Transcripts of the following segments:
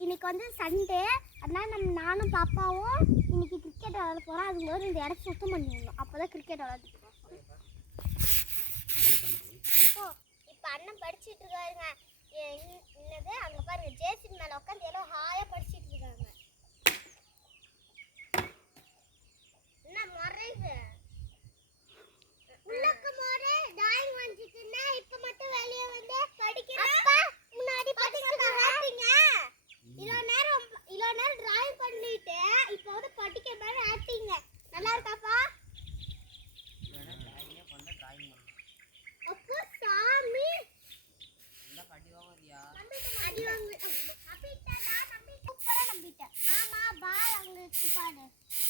இன்னைக்கு வந்து சண்டே அதனால நம்ம நானும் பாப்பாவும் இன்னைக்கு கிரிக்கெட் விளாட போகிறோம் அதுக்கு போது இந்த இடத்த சுத்தம் பண்ணிடணும். அப்போ தான் கிரிக்கெட் விளாட்டு ஓ இப்போ அண்ணன் படிச்சிட்டு இருக்காருங்க. இன்- என்னது? அங்கே பாருங்க ஜேசிபி மேலே உட்காந்து எல்லாம் ஹாயாக படிச்சுட்டு இருக்காங்க. என்ன முறை உள்ளக்க முறை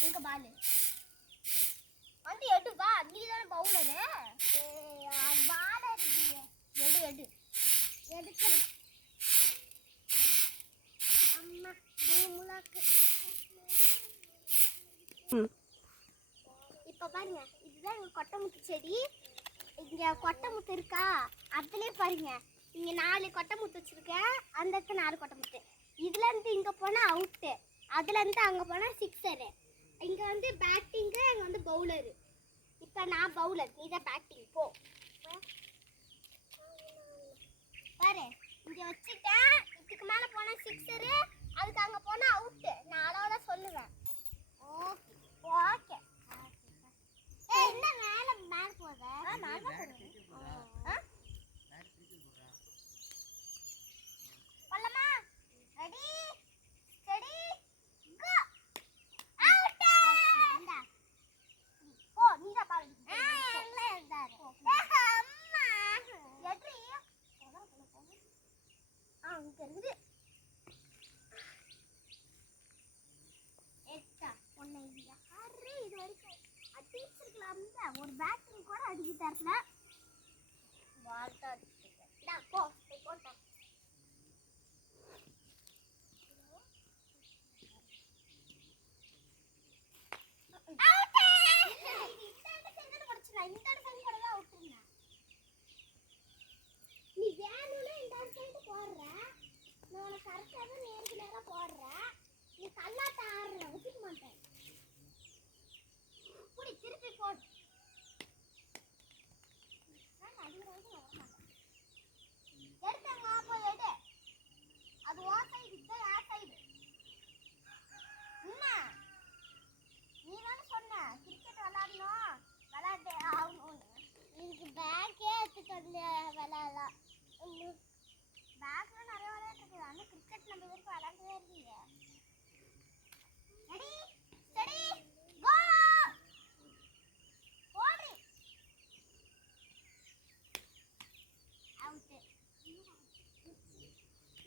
எங்க பால்? வந்து எடு வா. நீ தானே பவுலரு பால் இருக்கு எடு எடு. எடுக்கணும் அம்மா முலாக்கு இப்போ பாருங்க இதுதான் எங்க கொட்டைமுத்து செடி. இங்க கொட்டைமுத்து இருக்கா? அதுலயே பாருங்க. இங்க நாலு கொட்டைமுத்து வச்சிருக்கேன் அந்த இடத்துல நாலு கொட்டைமுத்து. இதுல இருந்து இங்க போனா அவுட்டு அதுல இருந்து அங்க போனா சிக்ஸரு இங்க வந்து பேட்டிங்கு அங்க வந்து பவுலரு இப்ப நான் பவுலர் நீ தான் பேட்டிங் போ. பாரு. இங்க வச்சுட்டேன். இதுக்கு மேல போனா சிக்ஸரு அதுக்கு அங்க போனா அவுட்டு நான் அளவுல சொல்லுவேன் ஓகே ஓகே ஏய் என்ன மேல மேல போகுது ஆ மேல தான் போகுது ஆ போலாமா ரெடி ஸ்டடி கோ அவுட் இந்தா போ நீ தான் பால் இல்ல இருந்தாரு அம்மா எட்ரி ஆ இங்க இருக்குது எட்டா ஒன்னு யாரு இது வரைக்கும் அந்த ஒரு பேட்டிங் கூட அடிக்க தரல. நீ வேணும்னா இந்த சைடு போடுற. நான் உனக்கு கரெக்டாக தான் நேருக்கு நேராக நீ கல்லாட்ட ஆடுற. ஒத்துக்க மாட்டேன். புடி திருப்பி போடு. நான் அடிக்கிற வரைக்கும் நான் வரமாட்டேன். எடுத்தங்க போய் எடு. அது ஓ சைடு இதுதான் என் சைடு என்ன நீ தானே சொன்ன கிரிக்கெட் விளாடணும் விளாட்டே ஆகணும்னு இதுக்கு பேக்கே எடுத்துட்டு வந்து விளாடலாம் பேக்ல நிறைய விளையாட்டு இருக்குது ஆனால் கிரிக்கெட் நம்ம வரைக்கும் விளாண்டதே இல்லையே ரெடி ஸ்டடி கோ ஓடு அவுட் ஒரு பால் கூட அடிக்கல தியா அம்மா அடியே தரலம்மா அந்த பேட் எந்த மாதிரி இருக்குது நான் பேட் கூட எடுத்துட்டு வந்து அடிச்சுடுவேன் பேட் புதுசு நான் கல்கி நீ போய் என் பேக்ல பேட் எடுத்துட்டு வா பேட் சரியில்லை ஏய் நீ என்ன பேட் என்னோட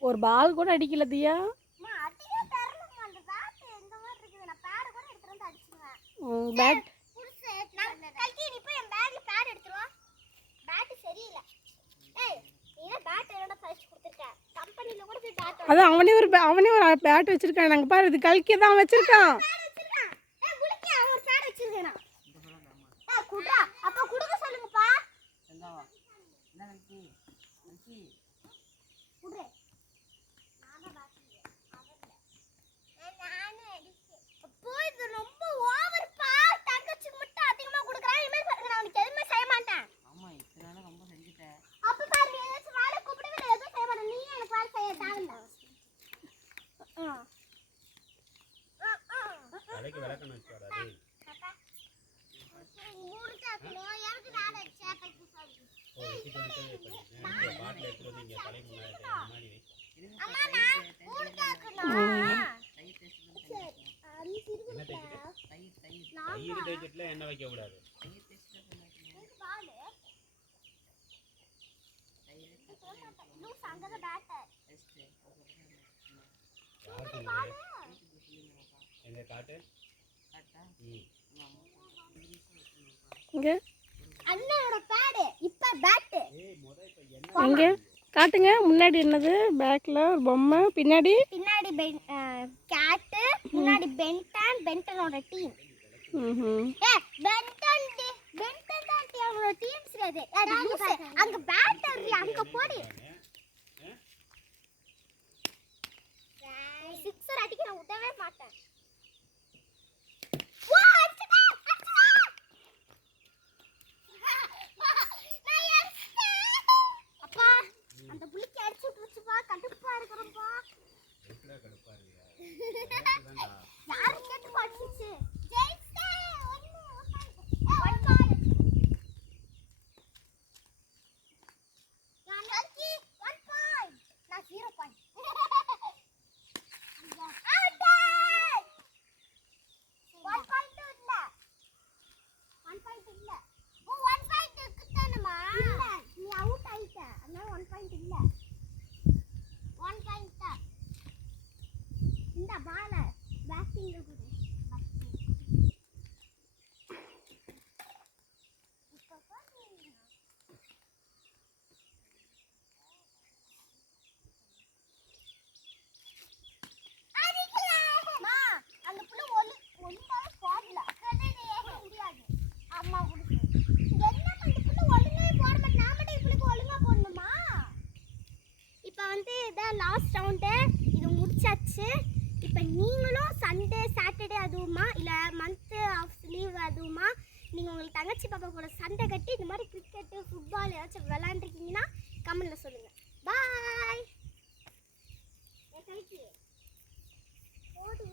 கொடுத்துருக்க? கம்பெனில கூட போய் பேட் அதான் அவனே ஒரு அவனே ஒரு பேட் வச்சிருக்கான். நாங்கள் பாரு இது கல்கி தான் வச்சிருக்கான். பேட் வச்சிருக்கான் ஏய் குளிக்க அவன் ஒரு பேட் வச்சிருக்கானா ஏய் குடுறா அப்ப குடுக்க சொல்லுங்கப்பா குடுறே நானா பேட் அவர்ல நானே அடிச்சேன் அப்போ இது ரொம்ப ஓவர் பா தங்கச்சி மட்டும் அதிகமா குடுக்குறான் இனிமேல் பாருங்க நான் உனக்கு எதுவுமே செய்ய மாட்டேன் அப்ப பாருங்க ஏதாச்சும் வேலை கூப்பிடுவே நான் எதுவும் செய்ய மாட்டேன் நீ எனக்கு வேலை செய்ய தேவையில்ல தலைக்கு விளக்கணும் பாட்டில் வந்து இங்கே தலை முன்னாடி என்ன தயிர் எண்ணெய் வைக்க கூடாது எங்க காட்டு? இங்கே. அண்ணனோட பேடு இப்ப என்ன எங்கே காட்டுங்க. முன்னாடி என்னது? பேக்கில் ஒரு பொம்மை. பின்னாடி? பின்னாடி கேட்டு முன்னாடி பென்டன் பென்டனோட டீம் ம் ஏ பென்டன் டி- பென்டன் தான் டி- அவனோட டீம்ஸ் அது. அங்க ரவுண்டு இது முடிச்சாச்சு. இப்போ நீங்களும் சண்டே சாட்டர்டே அதுவுமா இல்லை மந்த்து ஆஃப் லீவ் அதுவுமா நீங்கள் உங்களுக்கு தங்கச்சி பாப்பா கூட சண்டை கட்டி இந்த மாதிரி கிரிக்கெட்டு ஃபுட்பால் ஏதாச்சும் விளாண்டுருக்கீங்கன்னா கமெண்டில் சொல்லுங்கள் பாய் என் கைக்கு போடு.